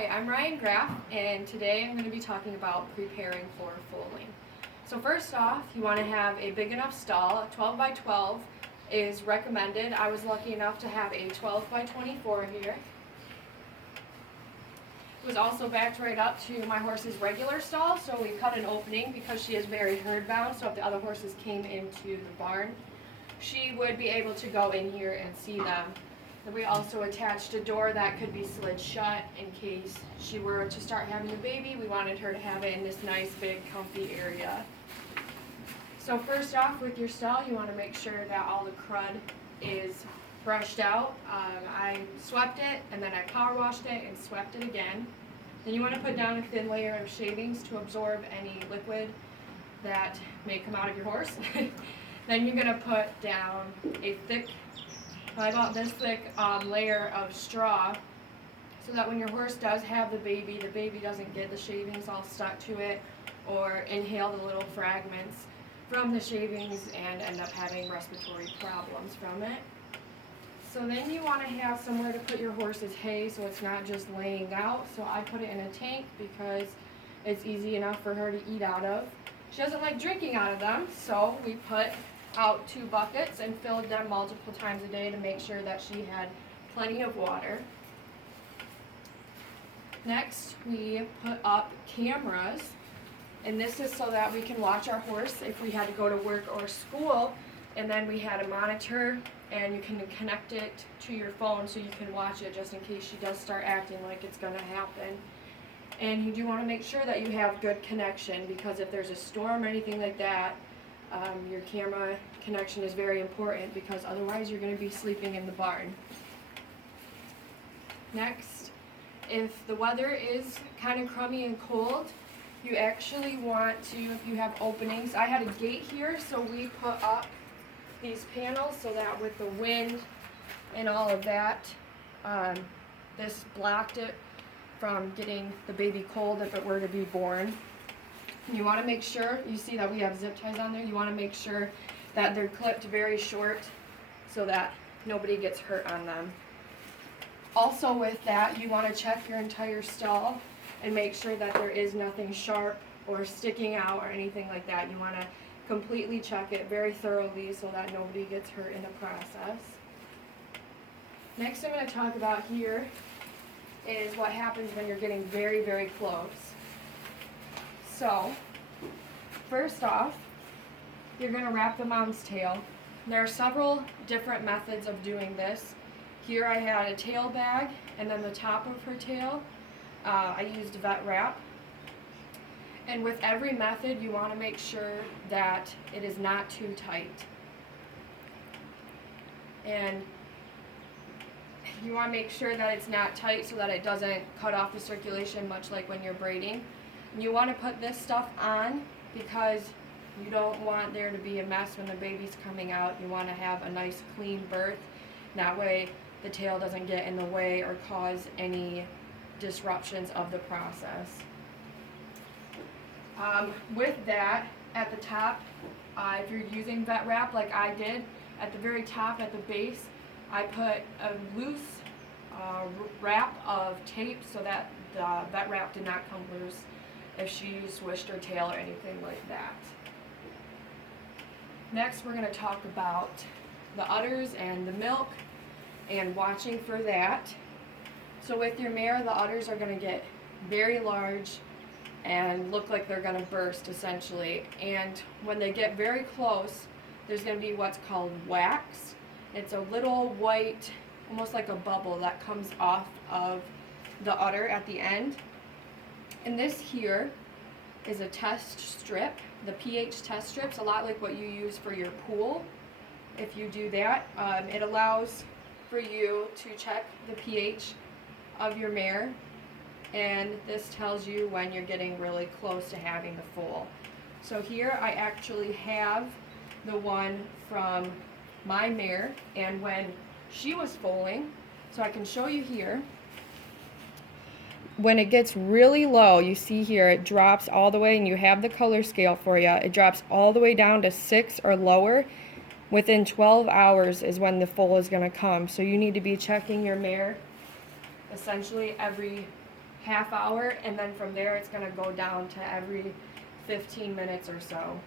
Hi, I'm Ryan Graff, and today I'm going to be talking about preparing for foaling. So first off, you want to have a big enough stall. 12 by 12 is recommended. I was lucky enough to have a 12 by 24 here. It was also backed right up to my horse's regular stall, so we cut an opening because she is very herd bound, so if the other horses came into the barn, she would be able to go in here and see them. Then we also attached a door that could be slid shut in case she were to start having a baby. We wanted her to have it in this nice big comfy area. So first off, with your stall, you want to make sure that all the crud is brushed out. I swept it and then I power washed it and swept it again. Then you want to put down a thin layer of shavings to absorb any liquid that may come out of your horse. Then you're going to put down a thick, probably about this thick layer of straw so that when your horse does have the baby doesn't get the shavings all stuck to it or inhale the little fragments from the shavings and end up having respiratory problems from it. So then you want to have somewhere to put your horse's hay so it's not just laying out. So I put it in a tank because it's easy enough for her to eat out of. She doesn't like drinking out of them, so we put out 2 buckets and filled them multiple times a day to make sure that she had plenty of water. Next, we put up cameras, and this is so that we can watch our horse if we had to go to work or school, and then we had a monitor and you can connect it to your phone so you can watch it just in case she does start acting like it's going to happen. And you do want to make sure that you have good connection because if there's a storm or anything like that, your camera connection is very important because otherwise you're going to be sleeping in the barn. Next, if the weather is kind of crummy and cold, you actually want to, if you have openings, I had a gate here, so we put up these panels so that with the wind and all of that, this blocked it from getting the baby cold if it were to be born. You want to make sure, you see that we have zip ties on there, you want to make sure that they're clipped very short so that nobody gets hurt on them. Also with that, you want to check your entire stall and make sure that there is nothing sharp or sticking out or anything like that. You want to completely check it very thoroughly so that nobody gets hurt in the process. Next I'm going to talk about here is what happens when you're getting very, very close. So, first off, you're going to wrap the mom's tail. There are several different methods of doing this. Here I had a tail bag and then the top of her tail. I used vet wrap. And with every method, you want to make sure that it is not too tight. And you want to make sure that it's not tight so that it doesn't cut off the circulation, much like when you're braiding. And you want to put this stuff on because you don't want there to be a mess when the baby's coming out. You want to have a nice clean birth. That way the tail doesn't get in the way or cause any disruptions of the process. With that, at the top, if you're using vet wrap like I did, at the very top, at the base, I put a loose wrap of tape so that the vet wrap did not come loose if she swished her tail or anything like that. Next, we're going to talk about the udders and the milk and watching for that. So with your mare, the udders are going to get very large and look like they're going to burst essentially. And when they get very close, there's going to be what's called wax. It's a little white, almost like a bubble that comes off of the udder at the end. And this here is a test strip, the pH test strip's a lot like what you use for your pool. If you do that, it allows for you to check the pH of your mare, and this tells you when you're getting really close to having the foal. So here I actually have the one from my mare and when she was foaling, so I can show you here. When it gets really low, you see here it drops all the way, and you have the color scale for you. It drops all the way down to 6 or lower. Within 12 hours is when the foal is going to come. So you need to be checking your mare essentially every half hour, and then from there it's going to go down to every 15 minutes or so.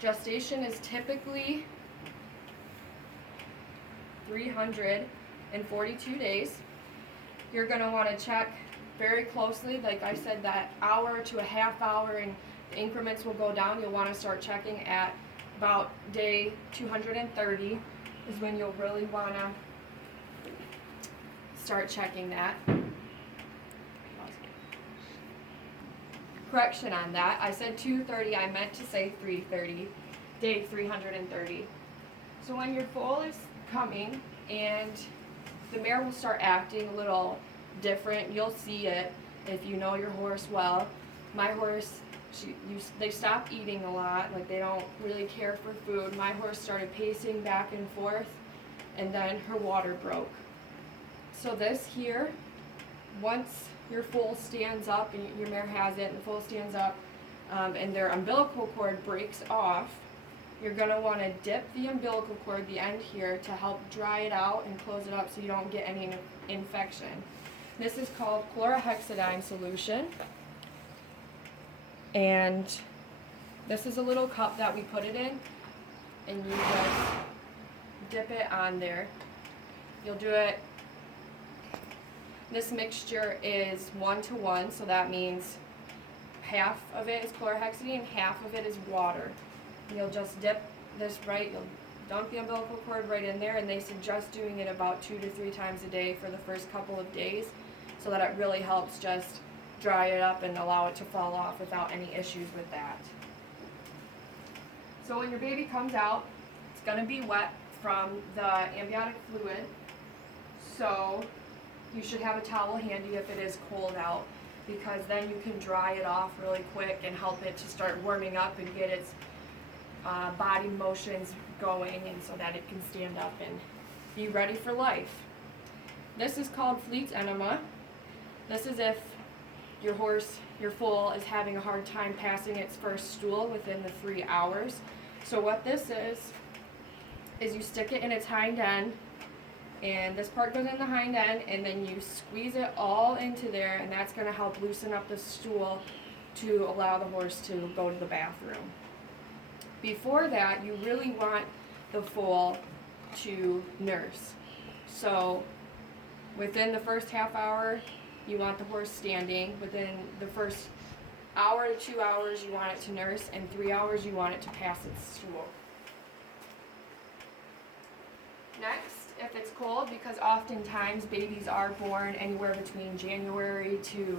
Gestation is typically 342 days. You're going to want to check very closely, like I said, that hour to a half hour, and the increments will go down. You'll want to start checking at about day 230 is when you'll really want to start checking that. Correction on that, I said 230, I meant to say 330, day 330. So when your foal is coming and the mare will start acting a little different, you'll see it if you know your horse well. My horse, they stop eating a lot, like they don't really care for food. My horse started pacing back and forth, and then her water broke. So this here, once your foal stands up, and your mare has it, and the foal stands up, and their umbilical cord breaks off, you're going to want to dip the umbilical cord, the end here, to help dry it out and close it up so you don't get any infection. This is called chlorhexidine solution. And this is a little cup that we put it in, and you just dip it on there. You'll do it. This mixture is 1-to-1, so that means half of it is chlorhexidine, half of it is water. You'll just dip this you'll dunk the umbilical cord right in there, and they suggest doing it about 2 to 3 times a day for the first couple of days, so that it really helps just dry it up and allow it to fall off without any issues with that. So when your baby comes out, it's going to be wet from the amniotic fluid, so you should have a towel handy if it is cold out, because then you can dry it off really quick and help it to start warming up and get its body motions going, and so that it can stand up and be ready for life. This is called Fleet's enema. This is if your foal is having a hard time passing its first stool within the 3 hours. So what this is you stick it in its hind end, and this part goes in the hind end, and then you squeeze it all into there, and that's going to help loosen up the stool to allow the horse to go to the bathroom. Before that, you really want the foal to nurse. So within the first half hour, you want the horse standing. Within the first hour to 2 hours, you want it to nurse, and 3 hours, you want it to pass its stool. Next, if it's cold, because oftentimes babies are born anywhere between January to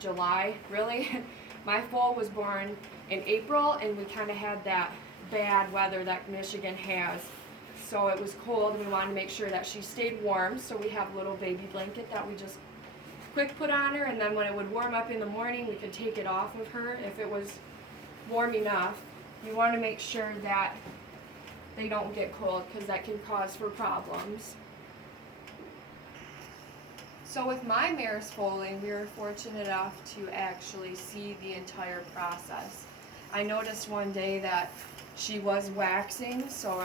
July, really. My foal was born in April, and we kind of had that bad weather that Michigan has. So it was cold, and we wanted to make sure that she stayed warm, so we have a little baby blanket that we just quick put on her, and then when it would warm up in the morning, we could take it off of her if it was warm enough. You want to make sure that they don't get cold, because that can cause for problems. So with my mare's foaling, we were fortunate enough to actually see the entire process. I noticed one day that she was waxing, so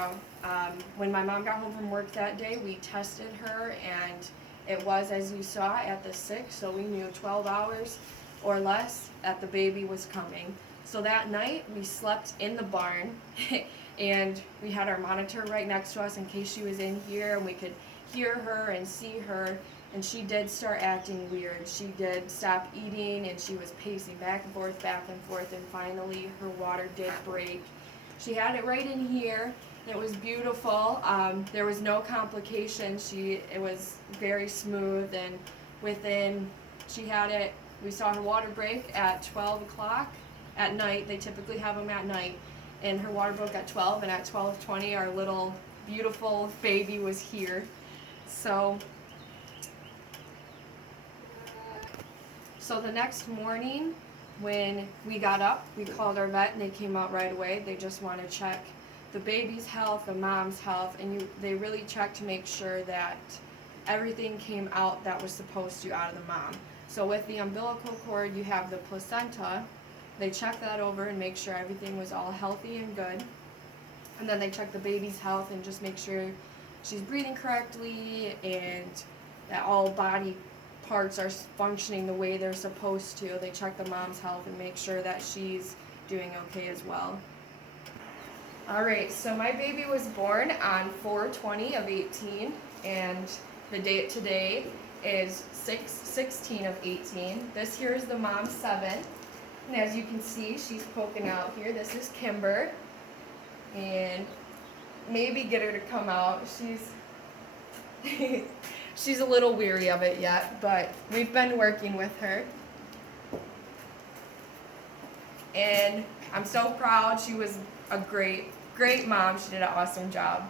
when my mom got home from work that day, we tested her, and it was, as you saw, at the 6, so we knew 12 hours or less that the baby was coming. So that night, we slept in the barn, and we had our monitor right next to us in case she was in here, and we could hear her and see her. And she did start acting weird. She did stop eating, and she was pacing back and forth, and finally her water did break. She had it right in here. It was beautiful. There was no complications. It was very smooth, and she had it, we saw her water break at 12 o'clock at night. They typically have them at night, and her water broke at 12, and at 12:20 our little beautiful baby was here. So the next morning when we got up, we called our vet, and they came out right away. They just want to check the baby's health, the mom's health, and they really checked to make sure that everything came out that was supposed to out of the mom. So with the umbilical cord, you have the placenta. They check that over and make sure everything was all healthy and good. And then they check the baby's health and just make sure she's breathing correctly, and that all body parts are functioning the way they're supposed to. They check the mom's health and make sure that she's doing okay as well. All right, so my baby was born on 4/20 of 18, and the date today is 6/16 of 18. This here is the mom 7, and as you can see, she's poking out here. This is Kimber, and maybe get her to come out. She's a little weary of it yet, but we've been working with her. And I'm so proud. She was a great mom. She did an awesome job.